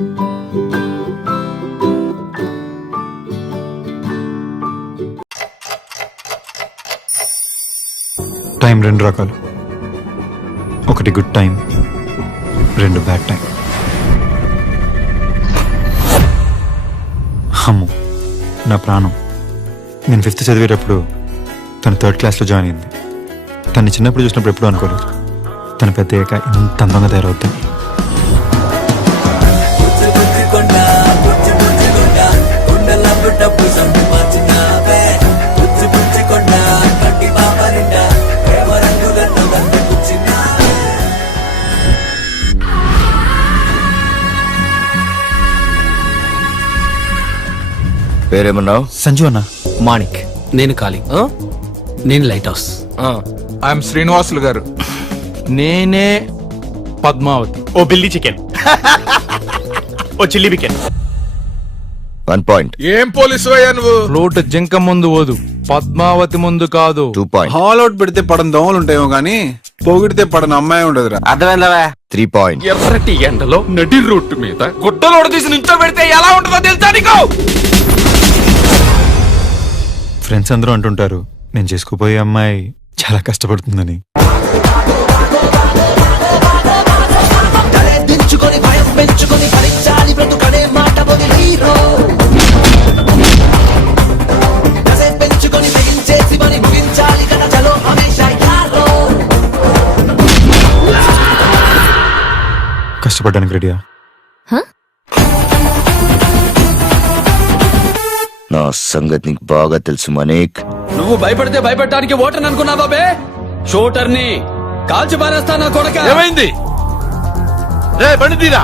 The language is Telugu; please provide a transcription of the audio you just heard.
టైం రెండు రకాలు. ఒకటి గుడ్ టైం రెండు బ్యాడ్ టైం అమ్ము నా ప్రాణం. నేను ఫిఫ్త్ చదివేటప్పుడు తను థర్డ్ క్లాస్లో జాయిన్ అయింది. తను చిన్నప్పుడు చూసినప్పుడు ఎప్పుడూ అనుకోలేదు. తను పెద్ద ఇంత అందంగా తయారవుతుంది పేరేమన్నావు? సంజు అన్న. మాణిక్. నేను కాళీ నేను లైట్ హౌస్. ఐఎమ్ శ్రీనివాసులు గారు. నేనే పద్మావతి. ఓ Billy chicken. Oh chilli chicken one point. ఏం పోలీసు అయ్యా నువ్వు? ఫ్లూట్ జింక ముందు ఓదు పద్మావతి ముందు కాదు. Two point. హాల్ అవుట్ పెడితే పడని దోమలు ఉంటాయేమో గానీ పొగిడితే పడని అమ్మాయి ఉండదురా. అర్థమైందా త్రీ పాయింట్. ఎర్రటి ఎండలో నడి రోడ్డు మీద గుడ్డలోడ తీసి నుంచో పెడితే ఎలా ఉంటుందో తెలుసా నీకు? ఫ్రెండ్స్ అందరూ అంటుంటారు నేను చేసుకుపోయే అమ్మాయి చాలా కష్టపడుతుందని. దించుకొని రెడీయా? నా సంగతి నీకు బాగా తెలుసు మనీక్ నువ్వు భయపడితే భయపెట్టడానికి ఓటర్ అనుకున్నావా బే? షూటర్ని కాల్చి పారేస్తా నా కొడక. ఏమైంది? రే బండి తీరా.